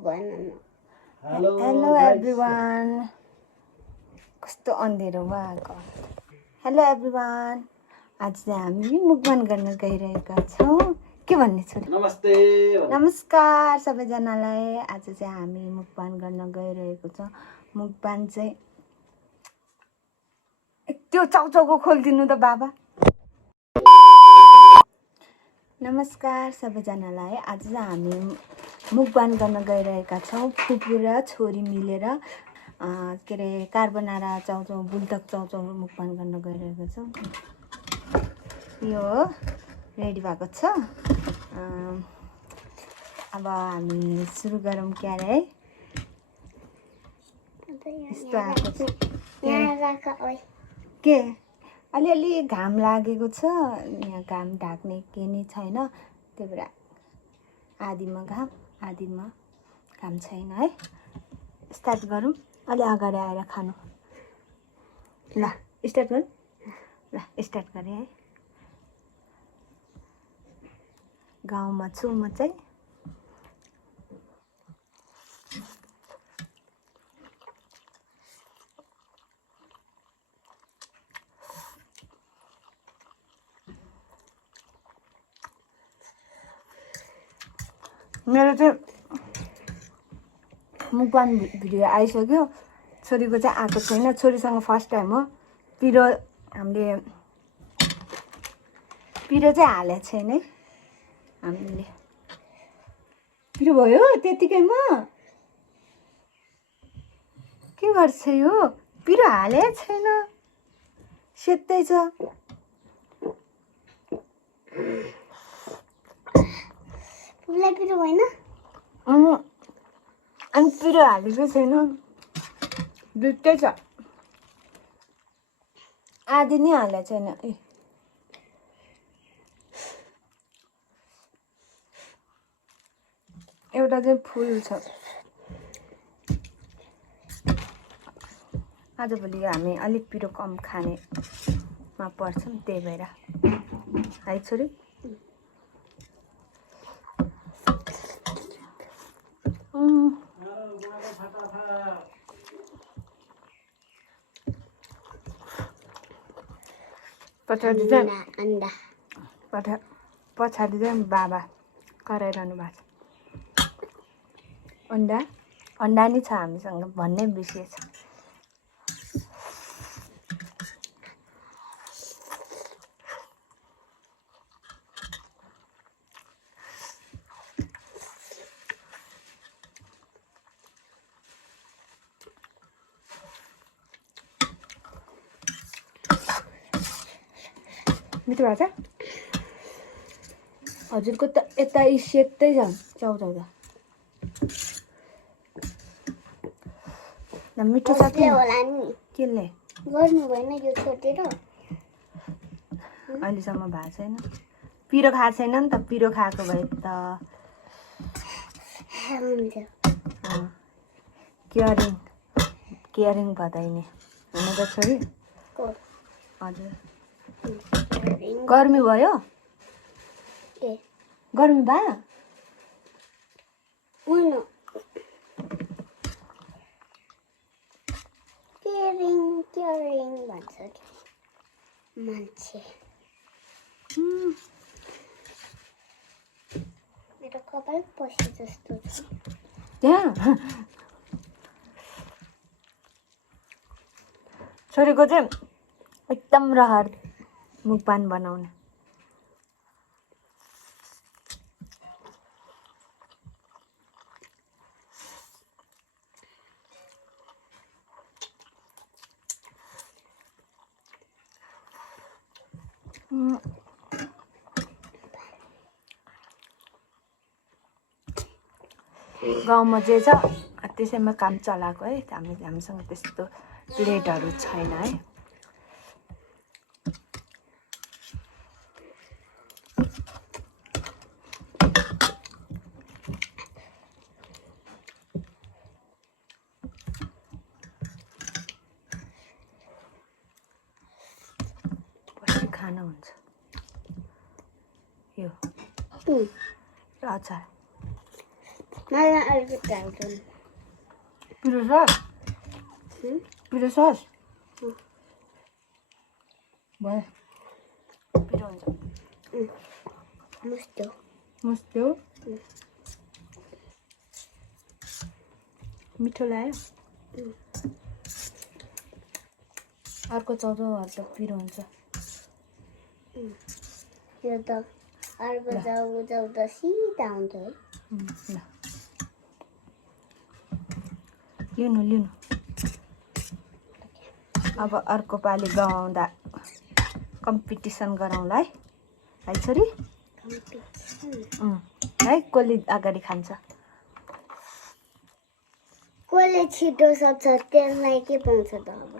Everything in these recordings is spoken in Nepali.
हेलो एभ्रिवान कस्तो अँधेरो भएको हेलो एभ्रिवान आज चाहिँ हामी मुकबाङ गर्न गइरहेका छौँ के भन्ने छु नमस्ते नमस्कार सबैजनालाई आज चाहिँ हामी मुकबाङ गर्न गइरहेको छौँ मुकबाङ चाहिँ त्यो चाउचाउको खोलिदिनु त बाबा नमस्कार सबैजनालाई आज चाहिँ हामी मुकबाङ गर्न गइरहेका छौँ फुपू र छोरी मिलेर के अरे कार्बोनारा चाउचाउ बुल्दक चाउचाउ मुकबाङ गर्न गइरहेको छौँ यो रेडी भएको छ अब हामी सुरु गरौँ क्या अरे है यस्तो आएको छ के अलिअलि घाम लागेको छ यहाँ घाम ढाक्ने के नि छैन त्यही भएर आधीमा घाम आधीमा घाम छैन है स्टार्ट गरौँ अलि अगाडि आएर खानु ल स्टार्ट गरौँ ल स्टार्ट गरेँ है गाउँमा छु म चाहिँ मेरो चाहिँ मुकबाङ भिडियो आइसक्यो छोरीको चाहिँ आएको छैन छोरीसँग फर्स्ट टाइम हो पिरो हामीले पिरो चाहिँ हालेको छैन है हामीले पिरो भयो त्यतिकैमा के गर्छ यो पिरो हालेको छैन सेत्तै छ पिरो होइन अनि पिरो हालेको छैन दुधै छ आधी नै हालेको छैन ए एउटा चाहिँ फुल छ आजभोलि हामी अलिक पिरो कम खानेमा पर्छौँ त्यही भएर है छोरी पछाडि चाहिँ बाबा कराइरहनु भएको छ अन्डा नि छ हामीसँग भन्नै बिर्सिएछ मिठो भएको छ हजुरको त यता सेतै छ चाउचाउ त मिठो छ कि केले गर्नु भएन यो छोडेर अहिलेसम्म भएको छैन पिरो खाएको छैन नि त पिरो खाएको भए त केयरिङ बताइने होइन त छोरी हजुर गर्मी भयो गर्मी भयो होइन केयरिङ भन्छ मान्छे मेरो कपाल पसे जस्तो छ त्यहाँ छोरीको चाहिँ एकदम रहर मुकबाङ बनाउने गाउँमा जे छ त्यसैमा काम चलाएको है हामीसँग त्यस्तो प्लेटहरू छैन है पछि खाना हुन्छ यो अचार मलाई अलिकति हाल्छु पिरो सस पिरो सस भयो पिरो हुन्छ मुस्यो मुस्यो मिठो लाग्यो अर्को चाउचाउहरू त पिरो हुन्छ यो त अर्को जाउँदा सिधा हुन्छ है ल लिनु लिनु अब अर्को पालि गाउँदा कम्पिटिसन गरौँला है छोरी है कसले अगाडि खान्छ कसले छिटो सक्छ त्यसलाई के पाउँछ त अब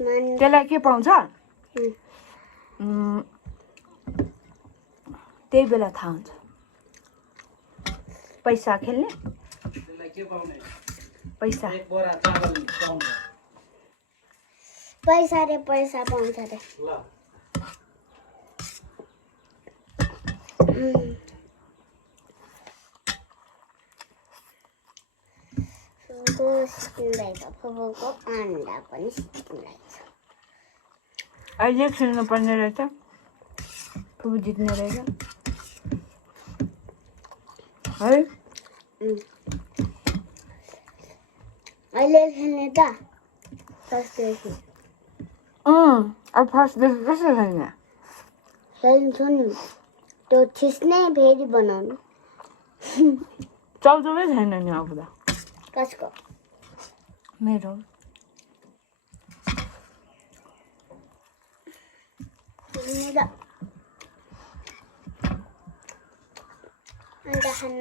त्यसलाई के पाउँछ त्यही बेला थाहा हुन्छ पैसा खेल्ने पैसा पैसा रे पैसा पाउँछ रे फुपूको अन्डा पनि सिक्नुरहेछ अहिले खेल्नु पर्ने रहेछ फुपू जित्ने रहेछ है अहिले खेल्ने त फर्स्टदेखि अब फर्स्टदेखि कसरी खेल्ने खेल्छु नि त्यो थिच्ने फेरि बनाउनु चाउचाउै छैन नि अब त कसको मेरो अन्डा खान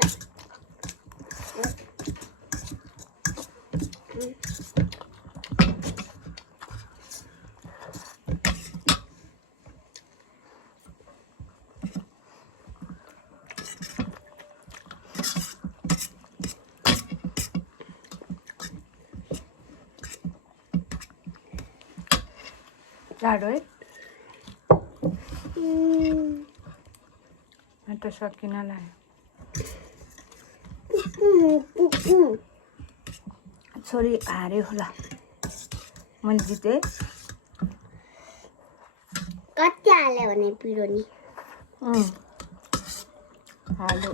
जाडो है त सकिन लाग्यो छोरी हार्यो होला मैले जितेँ कति हाल्यो भने पिरो नि हाल्यो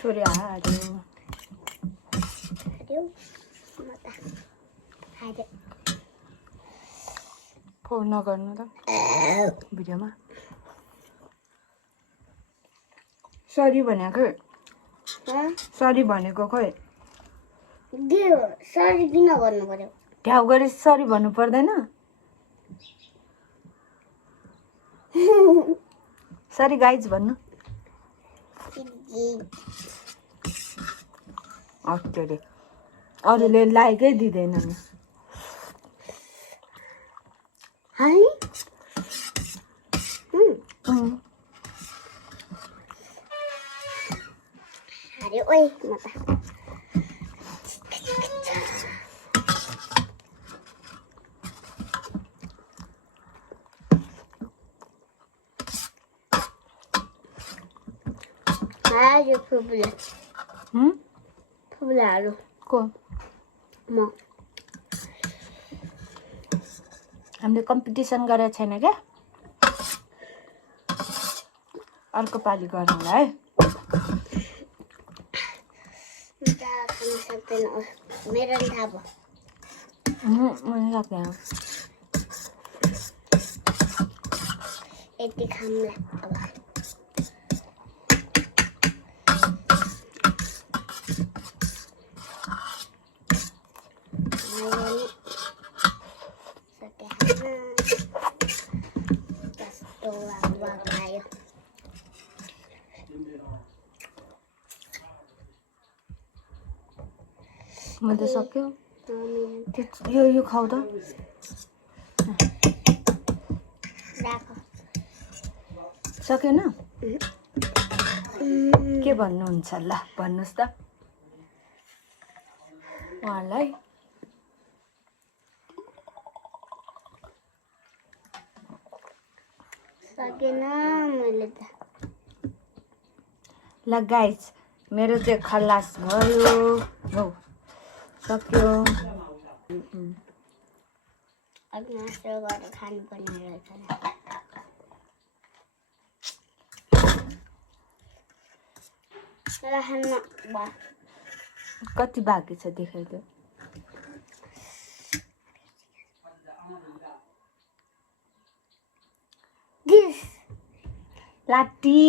छोरी हार्यो फोन नगर्नु त भिडियोमा सरी भनेको सरी भनेको खोइ सरी किन गर्नु पर्यो ठ्याउ गरी सरी भन्नु पर्दैन सरी गाइज भन्नु अरे अरूले लाइकै दिँदैन नि है अरे ओइ म त यो फुबुलाहरू को म हामीले कम्पिटिसन गरेको छैन क्या अर्को पालि गरौँला है खान सक्दैन मेरो नि थाहा भयो मैले सक्दैन यति खामला अब म त सक्यो यो खाऊ त सकेन के भन्नुहुन्छ ल भन्नुहोस् त उहाँलाई सकेन मैले त ल गाइस मेरो चाहिँ खल्लास भयो हो सक्यो अब नास्ता गरेर खानुपर्ने रहेछ कति बाँकी छ देखाइदेऊ लाटी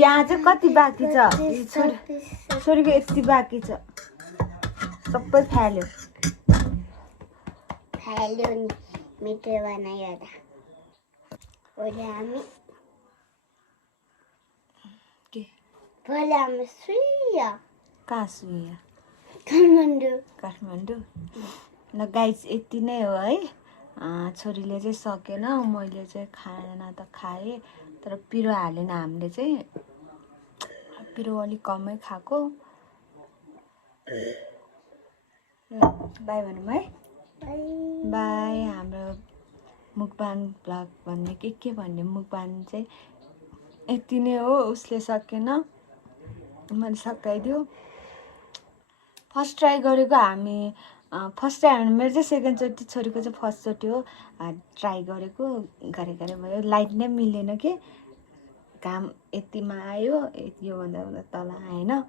यहाँ चाहिँ कति बाँकी छ छोरीको यति बाँकी छ सबै फाल्यो नि मिठो बनायो त भोलि हामी सुइया कहाँ सुइया काठमाडौँ ल गाइस यति नै हो है छोरीले चाहिँ सकेन मैले चाहिँ खाना त खाएँ तर पिरो हालेन हामीले चाहिँ पिरो अलिक कमै खाएको बाई भनौँ है बाई हाम्रो मुकबाङ ब्लग भन्ने के भन्ने मुकबाङ चाहिँ यति नै हो उसले सकेन मैले सकाइदियो फर्स्ट ट्राई गरेको हामी फर्स्ट टाइम मेरो चाहिँ सेकेन्डचोटि छोरीको चाहिँ फर्स्टचोटि हो ट्राई गरेको गरे भयो लाइट नै मिलेन कि घाम यतिमा आयो योभन्दा तल आएन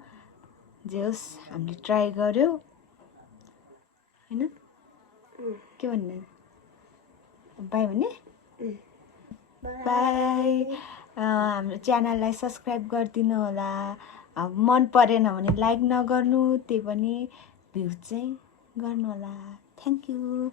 जे होस् हामीले ट्राई गर्यो होइन के भन्ने बाई भने बाई हाम्रो च्यानललाई सब्सक्राइब गरिदिनु होला मन परेन भने लाइक नगर्नु त्यही पनि भ्युज चाहिँ गर्नु होला थ्याङ्क यू